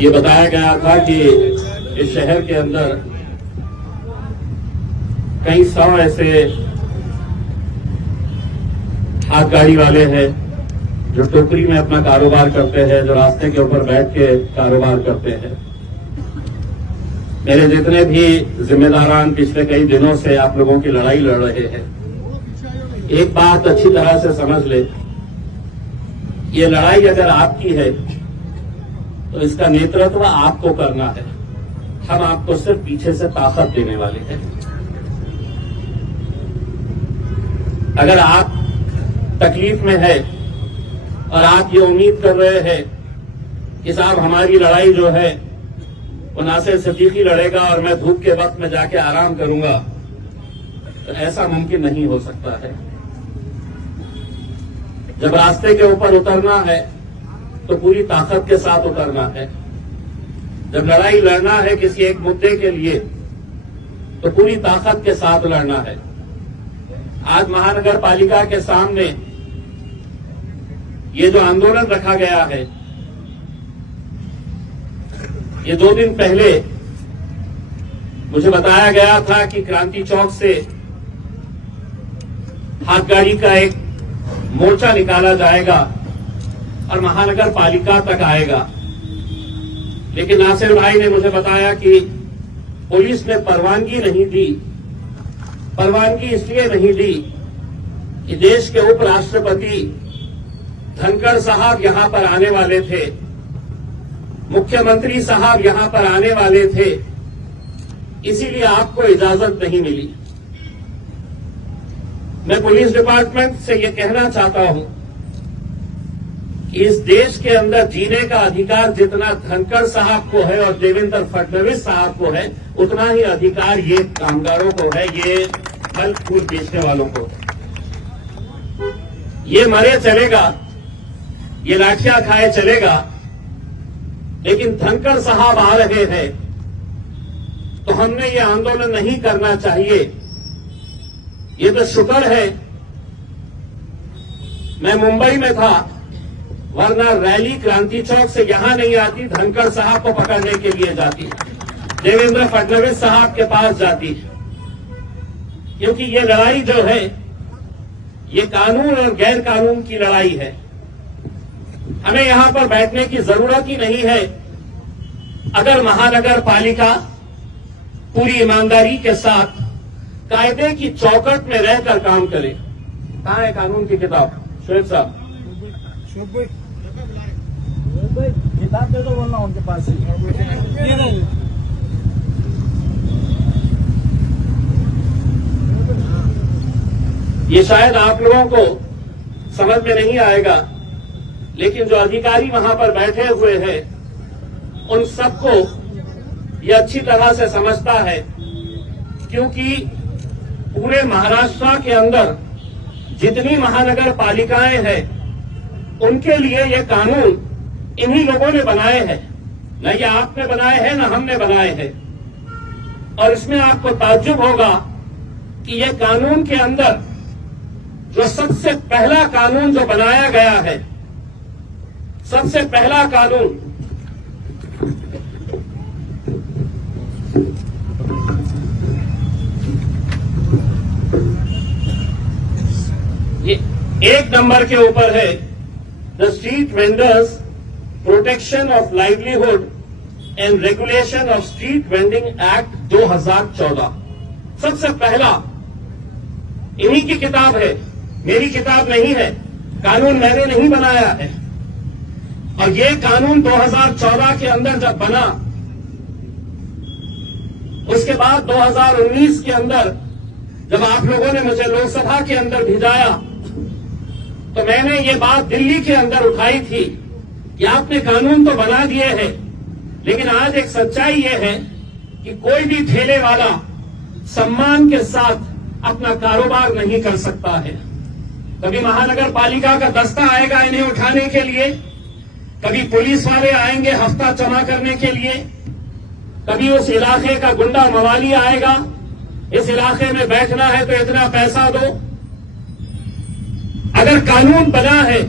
ये बताया गया था कि इस शहर के अंदर कई 100 ऐसे हाथ गाड़ी वाले हैं जो टोकरी में अपना कारोबार करते हैं, जो रास्ते के ऊपर बैठ के कारोबार करते हैं। मेरे जितने भी जिम्मेदारान पिछले कई दिनों से आप लोगों की लड़ाई लड़ रहे हैं, एक बात अच्छी तरह से समझ ले, ये लड़ाई अगर आपकी है तो इसका नेतृत्व आपको करना है। हम आपको सिर्फ पीछे से ताकत देने वाले हैं। अगर आप तकलीफ में है और आप ये उम्मीद कर रहे हैं कि साहब हमारी लड़ाई जो है वो नासिर सिद्दीकी लड़ेगा और मैं धूप के वक्त में जाके आराम करूंगा, तो ऐसा मुमकिन नहीं हो सकता है। जब रास्ते के ऊपर उतरना है तो पूरी ताकत के साथ उतरना है। जब लड़ाई लड़ना है किसी एक मुद्दे के लिए तो पूरी ताकत के साथ लड़ना है। आज महानगर पालिका के सामने ये जो आंदोलन रखा गया है, ये 2 दिन पहले मुझे बताया गया था कि क्रांति चौक से हाथगाड़ी का एक मोर्चा निकाला जाएगा और महानगर पालिका तक आएगा। लेकिन नासिर भाई ने मुझे बताया कि पुलिस ने परवानगी नहीं दी। परवानगी इसलिए नहीं दी कि देश के उपराष्ट्रपति धनखड़ साहब यहां पर आने वाले थे, मुख्यमंत्री साहब यहां पर आने वाले थे, इसीलिए आपको इजाजत नहीं मिली। मैं पुलिस डिपार्टमेंट से यह कहना चाहता हूं कि इस देश के अंदर जीने का अधिकार जितना धनखड़ साहब को है और देवेंद्र फडणवीस साहब को है, उतना ही अधिकार ये कामगारों को है, ये फल फूल बेचने वालों को। ये मरे चलेगा, ये लाठियां खाए चलेगा, लेकिन धनखड़ साहब आ रहे हैं तो हमने ये आंदोलन नहीं करना चाहिए। ये तो शुक्र है मैं मुंबई में था, वरना रैली क्रांति चौक से यहां नहीं आती, धनखड़ साहब को पकड़ने के लिए जाती, देवेंद्र फडणवीस साहब के पास जाती। क्योंकि ये लड़ाई जो है ये कानून और गैर कानून की लड़ाई है। हमें यहां पर बैठने की जरूरत ही नहीं है अगर महानगर पालिका पूरी ईमानदारी के साथ कायदे की चौकट में रहकर काम करे। कहां है कानून की किताब? शोएब साहब किताब दे दो, बोलना उनके पास ही। ये शायद आप लोगों को समझ में नहीं आएगा, लेकिन जो अधिकारी वहां पर बैठे हुए हैं उन सबको ये अच्छी तरह से समझता है, क्योंकि पूरे महाराष्ट्र के अंदर जितनी महानगर पालिकाएं हैं उनके लिए ये कानून इन्हीं लोगों ने बनाए हैं। न ये आपने बनाए हैं न हमने बनाए हैं। और इसमें आपको ताज्जुब होगा कि ये कानून के अंदर जो सबसे पहला कानून जो बनाया गया है, सबसे पहला कानून ये 1 नंबर के ऊपर है, the street vendors protection of livelihood and regulation of street vending act 2014। सबसे पहला इन्हीं की किताब है, मेरी किताब नहीं है। कानून मैंने नहीं बनाया है। और ये कानून 2014 के अंदर जब बना, उसके बाद 2019 के अंदर जब आप लोगों ने मुझे लोकसभा के अंदर भिजाया, तो मैंने ये बात दिल्ली के अंदर उठाई थी कि आपने कानून तो बना दिए हैं, लेकिन आज एक सच्चाई ये है कि कोई भी ठेले वाला सम्मान के साथ अपना कारोबार नहीं कर सकता है। कभी महानगर पालिका का दस्ता आएगा इन्हें उठाने के लिए, कभी पुलिस वाले आएंगे हफ्ता जमा करने के लिए, कभी उस इलाके का गुंडा मवाली आएगा, इस इलाके में बैठना है तो इतना पैसा दो। अगर कानून बना है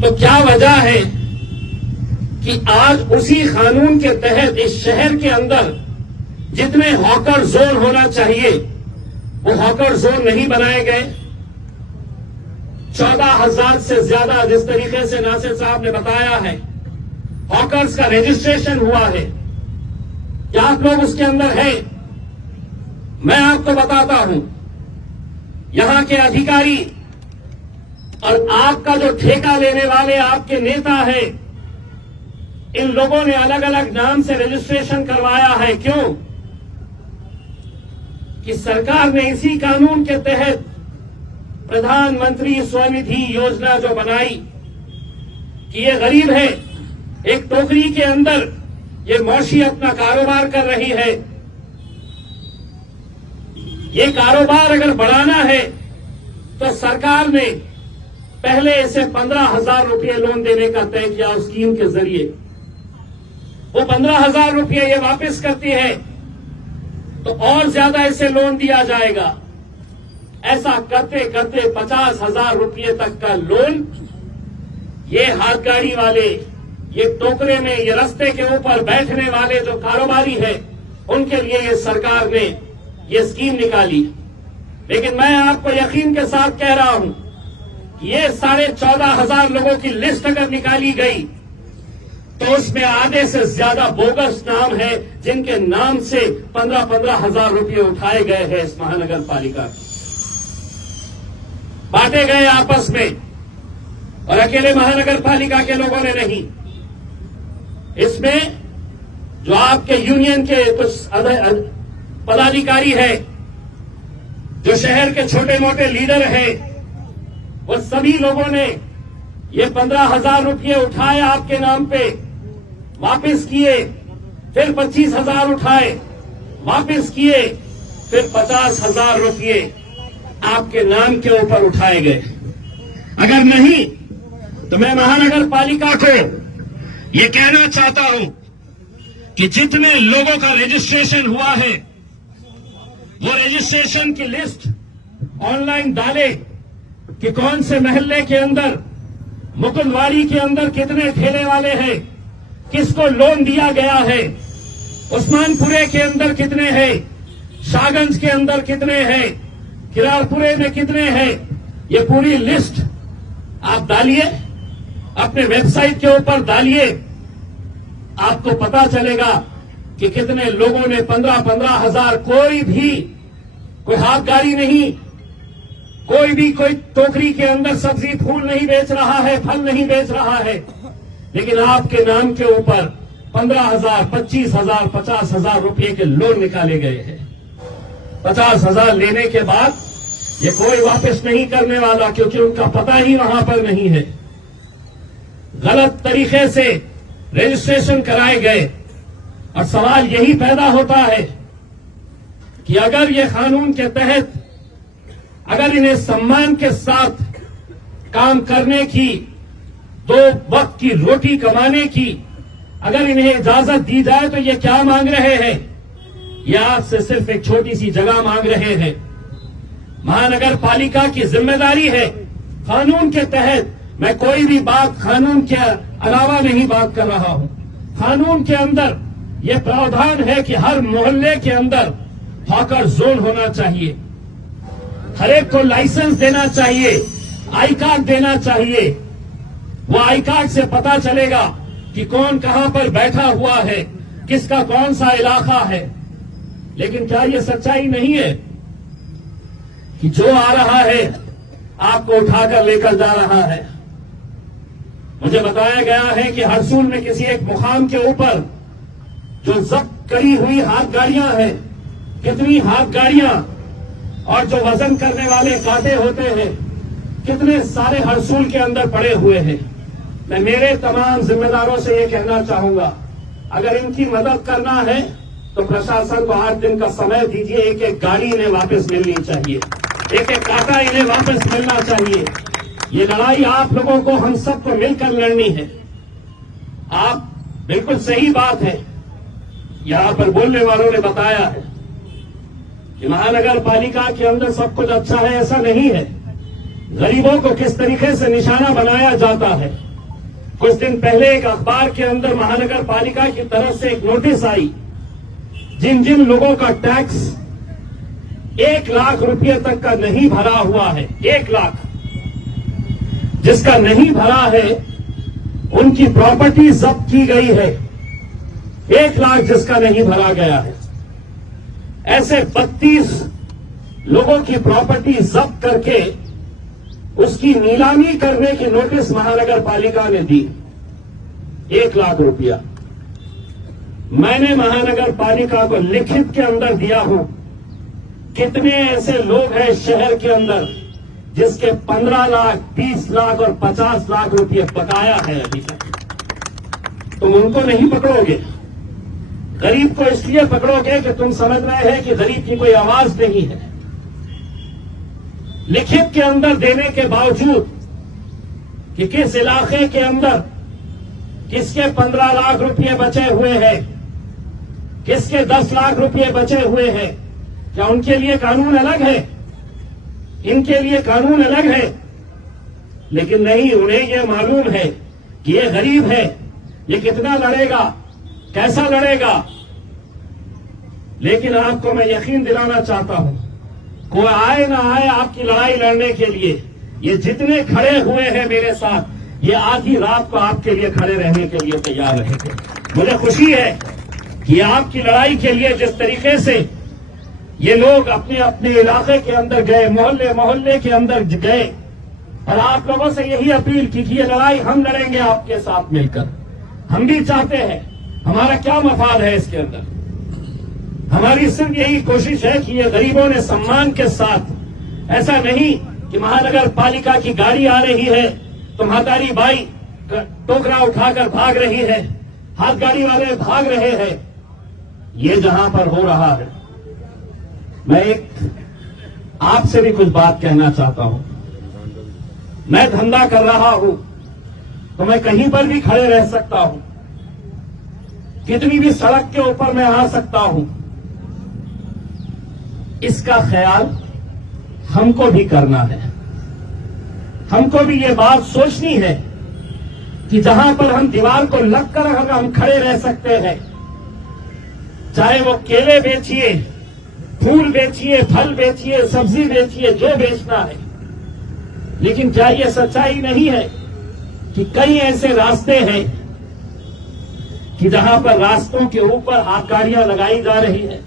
तो क्या वजह है कि आज उसी कानून के तहत इस शहर के अंदर जितने हॉकर जोन होना चाहिए वो हॉकर जोन नहीं बनाए गए। 14,000 से ज्यादा, जिस तरीके से नासिर साहब ने बताया है, हॉकर्स का रजिस्ट्रेशन हुआ है। क्या आप लोग उसके अंदर हैं? मैं आपको बताता हूं, यहां के अधिकारी और आपका जो ठेका लेने वाले आपके नेता है, इन लोगों ने अलग अलग नाम से रजिस्ट्रेशन करवाया है। क्यों? कि सरकार ने इसी कानून के तहत प्रधानमंत्री स्वनिधि योजना जो बनाई कि ये गरीब है, एक टोकरी के अंदर ये मौशी अपना कारोबार कर रही है, ये कारोबार अगर बढ़ाना है तो सरकार ने पहले इसे 15,000 रुपये लोन देने का तय किया उस स्कीम के जरिए। वो 15,000 रुपये ये वापस करती है तो और ज्यादा इसे लोन दिया जाएगा। ऐसा करते करते 50,000 रुपये तक का लोन ये हाथ गाड़ी वाले, ये टोकरे में, ये रास्ते के ऊपर बैठने वाले जो कारोबारी है, उनके लिए ये सरकार ने ये स्कीम निकाली। लेकिन मैं आपको यकीन के साथ कह रहा हूं कि ये 14,500 लोगों की लिस्ट अगर निकाली गई तो उसमें आधे से ज्यादा बोगस नाम है जिनके नाम से 15,000 रुपये उठाए गए हैं इस महानगर पालिका, बांटे गए आपस में, और अकेले महानगर पालिका के लोगों ने नहीं। इसमें जो आपके यूनियन के कुछ पदाधिकारी है, जो शहर के छोटे मोटे लीडर हैं, वो सभी लोगों ने ये 15,000 रुपये उठाए आपके नाम पे, वापस किए, फिर 25,000 उठाए, वापस किए, फिर 50,000 रुपये आपके नाम के ऊपर उठाए गए। अगर नहीं तो मैं महानगर पालिका को ये कहना चाहता हूं कि जितने लोगों का रजिस्ट्रेशन हुआ है वो रजिस्ट्रेशन की लिस्ट ऑनलाइन डाले कि कौन से महल्ले के अंदर, मुकुंदवाड़ी के अंदर कितने ठेले वाले हैं, किसको लोन दिया गया है, उस्मानपुरे के अंदर कितने हैं, शाहगंज के अंदर कितने हैं, किरारपुरे में कितने हैं, ये पूरी लिस्ट आप डालिए, अपने वेबसाइट के ऊपर डालिए, आपको पता चलेगा कि कितने लोगों ने 15,000 कोई हाथ गाड़ी नहीं, कोई टोकरी के अंदर सब्जी फूल नहीं बेच रहा है, फल नहीं बेच रहा है, लेकिन आपके नाम के ऊपर 15,000, 25,000, 50,000 रुपये के लोन निकाले गए हैं। 50,000 लेने के बाद ये कोई वापस नहीं करने वाला, क्योंकि उनका पता ही वहां पर नहीं है। गलत तरीके से रजिस्ट्रेशन कराए गए, और सवाल यही पैदा होता है कि अगर ये कानून के तहत, अगर इन्हें सम्मान के साथ काम करने की, 2 वक्त की रोटी कमाने की अगर इन्हें इजाजत दी जाए तो ये क्या मांग रहे हैं? ये आपसे सिर्फ एक छोटी सी जगह मांग रहे हैं। महानगर पालिका की जिम्मेदारी है, कानून के तहत, मैं कोई भी बात कानून के अलावा नहीं बात कर रहा हूं, कानून के अंदर यह प्रावधान है कि हर मोहल्ले के अंदर हॉकर जोन होना चाहिए, हर एक को लाइसेंस देना चाहिए, आई कार्ड देना चाहिए। वो आई कार्ड से पता चलेगा कि कौन कहां पर बैठा हुआ है, किसका कौन सा इलाका है। लेकिन क्या ये सच्चाई नहीं है कि जो आ रहा है आपको उठाकर लेकर जा रहा है? मुझे बताया गया है कि हरसूल में किसी एक मुकाम के ऊपर जो जब्त करी हुई हाथ गाड़ियां हैं, कितनी हाथ गाड़ियां और जो वजन करने वाले कांटे होते हैं, कितने सारे हरसूल के अंदर पड़े हुए हैं। मैं मेरे तमाम जिम्मेदारों से ये कहना चाहूंगा, अगर इनकी मदद करना है तो प्रशासन को 8 दिन का समय दीजिए। एक एक गाड़ी इन्हें वापस मिलनी चाहिए, एक एक कांटा इन्हें वापस मिलना चाहिए। ये लड़ाई आप लोगों को, हम सबको मिलकर लड़नी है। आप बिल्कुल सही बात है, यहां पर बोलने वालों ने बताया है कि महानगर पालिका के अंदर सब कुछ अच्छा है, ऐसा नहीं है। गरीबों को किस तरीके से निशाना बनाया जाता है, कुछ दिन पहले एक अखबार के अंदर महानगर पालिका की तरफ से एक नोटिस आई, जिन जिन लोगों का टैक्स 1 लाख रुपए तक का नहीं भरा हुआ है, 1 लाख जिसका नहीं भरा है, उनकी प्रॉपर्टी जब्त की गई है। 1 लाख जिसका नहीं भरा गया है, ऐसे 32 लोगों की प्रॉपर्टी जब्त करके उसकी नीलामी करने की नोटिस महानगर पालिका ने दी। 1 लाख रुपया मैंने महानगर पालिका को लिखित के अंदर दिया हूं। कितने ऐसे लोग हैं शहर के अंदर जिसके 15 लाख, 20 लाख और 50 लाख रुपये बकाया है अभी तक? तुम उनको नहीं पकड़ोगे। गरीब को इसलिए पकड़ोगे कि तुम समझ रहे हैं कि गरीब की कोई आवाज नहीं है। लिखित के अंदर देने के बावजूद कि किस इलाके के अंदर किसके 15 लाख रुपये बचे हुए हैं, किसके 10 लाख रुपये बचे हुए हैं, क्या उनके लिए कानून अलग है? इनके लिए कानून अलग है। लेकिन नहीं, उन्हें यह मालूम है कि ये गरीब है, ये कितना लड़ेगा, कैसा लड़ेगा। लेकिन आपको मैं यकीन दिलाना चाहता हूं, कोई आए ना आए आपकी लड़ाई लड़ने के लिए, ये जितने खड़े हुए हैं मेरे साथ, ये आधी रात को आपके लिए खड़े रहने के लिए तैयार रहेंगे। मुझे खुशी है कि आपकी लड़ाई के लिए जिस तरीके से ये लोग अपने अपने इलाके के अंदर गए, मोहल्ले मोहल्ले के अंदर गए, और आप लोगों से यही अपील की कि ये लड़ाई हम लड़ेंगे आपके साथ मिलकर। हम भी चाहते हैं, हमारा क्या मफाद है इसके अंदर? हमारी सिर्फ यही कोशिश है कि ये गरीबों ने सम्मान के साथ, ऐसा नहीं कि महानगर पालिका की गाड़ी आ रही है तो महातारी बाई टोकरा उठाकर भाग रही है, हाथ गाड़ी वाले भाग रहे हैं। ये जहां पर हो रहा है, मैं एक आपसे भी कुछ बात कहना चाहता हूं। मैं धंधा कर रहा हूं तो मैं कहीं पर भी खड़े रह सकता हूं, कितनी भी सड़क के ऊपर मैं आ सकता हूं। इसका ख्याल हमको भी करना है। हमको भी ये बात सोचनी है कि जहां पर हम दीवार को लग कर अगर हम खड़े रह सकते हैं, चाहे वो केले बेचिए, फूल बेचिए, फल बेचिए, सब्जी बेचिए, जो बेचना है। लेकिन क्या ये सच्चाई नहीं है कि कई ऐसे रास्ते हैं कि जहां पर रास्तों के ऊपर हाथ गाड़ियां लगाई जा रही है?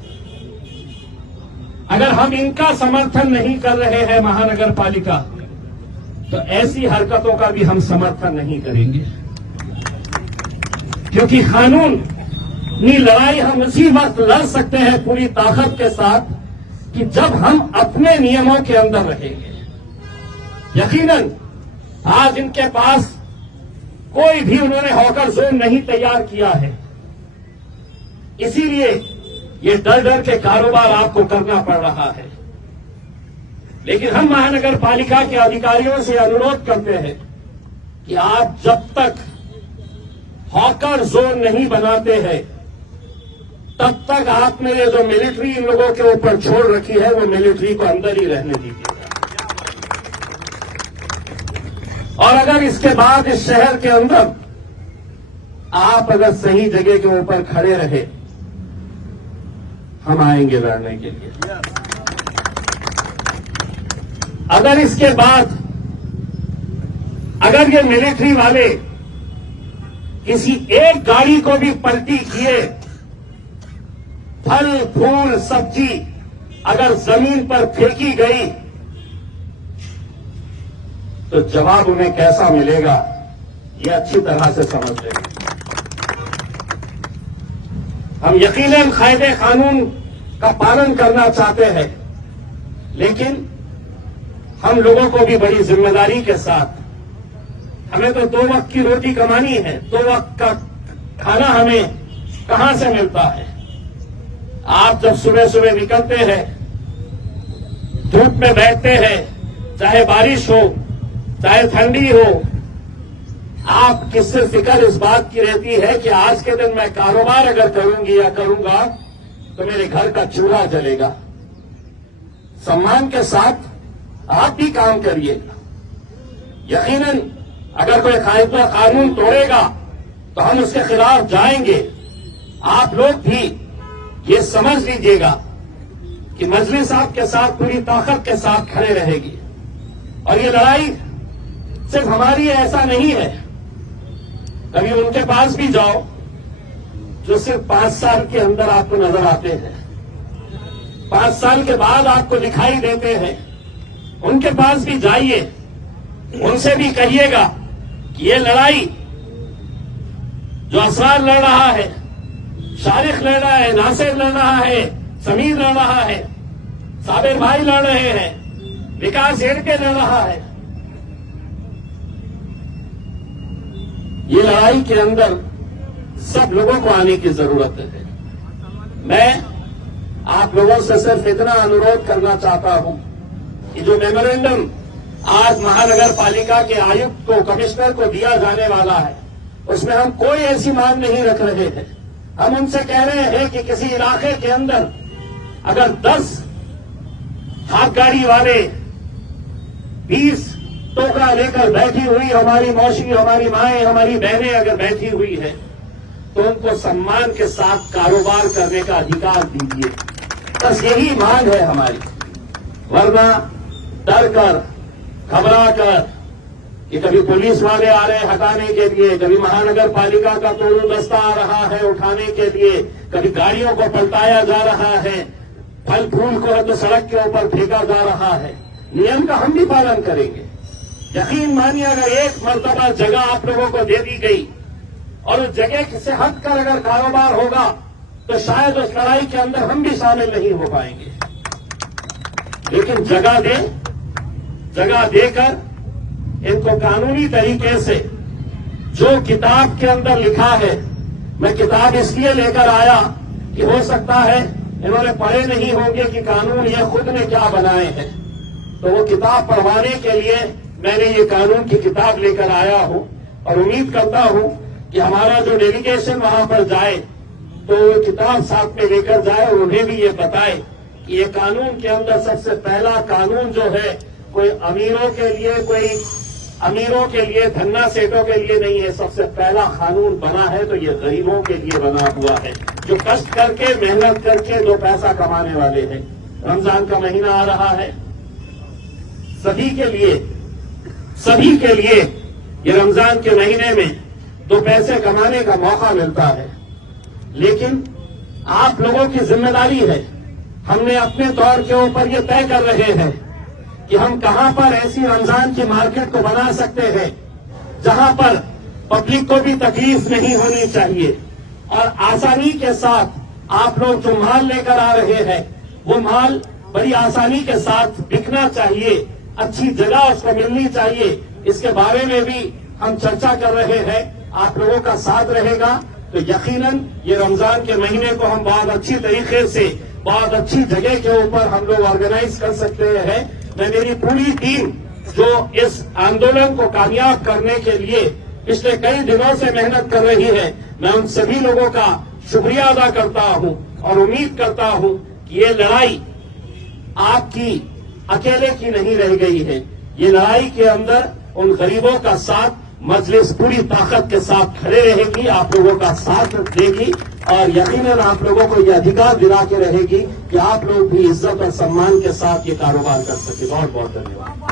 अगर हम इनका समर्थन नहीं कर रहे हैं महानगर पालिका, तो ऐसी हरकतों का भी हम समर्थन नहीं करेंगे। क्योंकि कानूनी लड़ाई हम उसी वक्त लड़ सकते हैं पूरी ताकत के साथ कि जब हम अपने नियमों के अंदर रहेंगे। यकीनन आज इनके पास कोई भी उन्होंने हॉकर जोन नहीं तैयार किया है, इसीलिए ये डर डर के कारोबार आपको करना पड़ रहा है। लेकिन हम महानगर पालिका के अधिकारियों से अनुरोध करते हैं कि आप जब तक हॉकर जोन नहीं बनाते हैं, तब तक आपने ये जो मिलिट्री इन लोगों के ऊपर छोड़ रखी है, वो मिलिट्री को अंदर ही रहने दीजिए। और अगर इसके बाद इस शहर के अंदर आप अगर सही जगह के ऊपर खड़े रहे, हम आएंगे लड़ने के लिए। अगर इसके बाद अगर ये मिलिट्री वाले किसी एक गाड़ी को भी पलटी किए, फल फूल सब्जी अगर जमीन पर फेंकी गई, तो जवाब उन्हें कैसा मिलेगा ये अच्छी तरह से समझ लेंगे। हम यकीनन कायदे कानून का पालन करना चाहते हैं, लेकिन हम लोगों को भी बड़ी जिम्मेदारी के साथ, हमें तो 2 वक्त की रोटी कमानी है, 2 वक्त का खाना हमें कहां से मिलता है? आप जब सुबह सुबह निकलते हैं, धूप में बैठते हैं, चाहे बारिश हो चाहे ठंडी हो, आप किससे फिक्र इस बात की रहती है कि आज के दिन मैं कारोबार अगर करूंगी या करूंगा तो मेरे घर का चूल्हा जलेगा। सम्मान के साथ आप भी काम करिएगा। यकीनन अगर कोई कानून तोड़ेगा तो हम उसके खिलाफ जाएंगे। आप लोग भी ये समझ लीजिएगा कि मजलिस आपके साथ पूरी ताकत के साथ खड़े रहेगी। और ये लड़ाई सिर्फ हमारी है ऐसा नहीं है। कभी उनके पास भी जाओ जो सिर्फ 5 साल के अंदर आपको नजर आते हैं, 5 साल के बाद आपको दिखाई देते हैं। उनके पास भी जाइए, उनसे भी कहिएगा कि ये लड़ाई जो असरार लड़ रहा है, शारिक लड़ रहा है, नासिर लड़ रहा है, समीर लड़ रहा है, साबिर भाई लड़ रहे हैं, विकास हेड़के लड़ रहा है, ये लड़ाई के अंदर सब लोगों को आने की जरूरत है। मैं आप लोगों से सिर्फ इतना अनुरोध करना चाहता हूं कि जो मेमोरेंडम आज महानगर पालिका के आयुक्त को, कमिश्नर को दिया जाने वाला है, उसमें हम कोई ऐसी मांग नहीं रख रहे हैं। हम उनसे कह रहे हैं कि किसी इलाके के अंदर अगर 10 हाथ गाड़ी वाले 20 टोकरा लेकर बैठी हुई हमारी मौसी, हमारी माएं, हमारी बहनें अगर बैठी हुई है तो उनको सम्मान के साथ कारोबार करने का अधिकार दीजिए। बस यही मांग है हमारी। वरना डर कर, घबरा कर कि कभी पुलिस वाले आ रहे हैं हटाने के लिए, कभी महानगर पालिका का तोड़ू दस्ता आ रहा है उठाने के लिए, कभी गाड़ियों को पलटाया जा रहा है, फल फूल को तो सड़क के ऊपर फेंका जा रहा है। नियम का हम भी पालन करेंगे। यकीन मानिए, अगर एक मर्तबा जगह आप लोगों को दे दी गई और उस जगह से हटकर अगर कारोबार होगा तो शायद उस लड़ाई के अंदर हम भी शामिल नहीं हो पाएंगे। लेकिन जगह देकर इनको कानूनी तरीके से जो किताब के अंदर लिखा है, मैं किताब इसलिए लेकर आया कि हो सकता है इन्होंने पढ़े नहीं होंगे कि कानून ये खुद ने क्या बनाए हैं, तो वो किताब पढ़वाने के लिए मैंने ये कानून की किताब लेकर आया हूं। और उम्मीद करता हूं कि हमारा जो डेलीगेशन वहां पर जाए तो वो किताब साथ में लेकर जाए और उन्हें भी ये बताए कि ये कानून के अंदर सबसे पहला कानून जो है कोई अमीरों के लिए धन्ना सेठों के लिए नहीं है। सबसे पहला कानून बना है तो ये गरीबों के लिए बना हुआ है, जो कष्ट करके मेहनत करके 2 पैसा कमाने वाले हैं। रमजान का महीना आ रहा है, सभी के लिए ये रमजान के महीने में 2 पैसे कमाने का मौका मिलता है। लेकिन आप लोगों की जिम्मेदारी है, हमने अपने तौर के ऊपर ये तय कर रहे हैं कि हम कहां पर ऐसी रमजान की मार्केट को बना सकते हैं जहां पर पब्लिक को भी तकलीफ नहीं होनी चाहिए और आसानी के साथ आप लोग जो माल लेकर आ रहे हैं वो माल बड़ी आसानी के साथ बिकना चाहिए, अच्छी जगह उसको मिलनी चाहिए। इसके बारे में भी हम चर्चा कर रहे हैं। आप लोगों का साथ रहेगा तो यकीनन ये रमजान के महीने को हम बहुत अच्छी तरीके से, बहुत अच्छी जगह के ऊपर हम लोग ऑर्गेनाइज कर सकते हैं। मैं मेरी पूरी टीम जो इस आंदोलन को कामयाब करने के लिए पिछले कई दिनों से मेहनत कर रही है, मैं उन सभी लोगों का शुक्रिया अदा करता हूं और उम्मीद करता हूं कि ये लड़ाई आपकी अकेले की नहीं रह गई है। ये लड़ाई के अंदर उन गरीबों का साथ मजलिस पूरी ताकत के साथ खड़े रहेगी, आप लोगों का साथ देगी और यकीनन आप लोगों को ये अधिकार दिला के रहेगी कि आप लोग भी इज्जत और सम्मान के साथ ये कारोबार कर सके। बहुत बहुत धन्यवाद।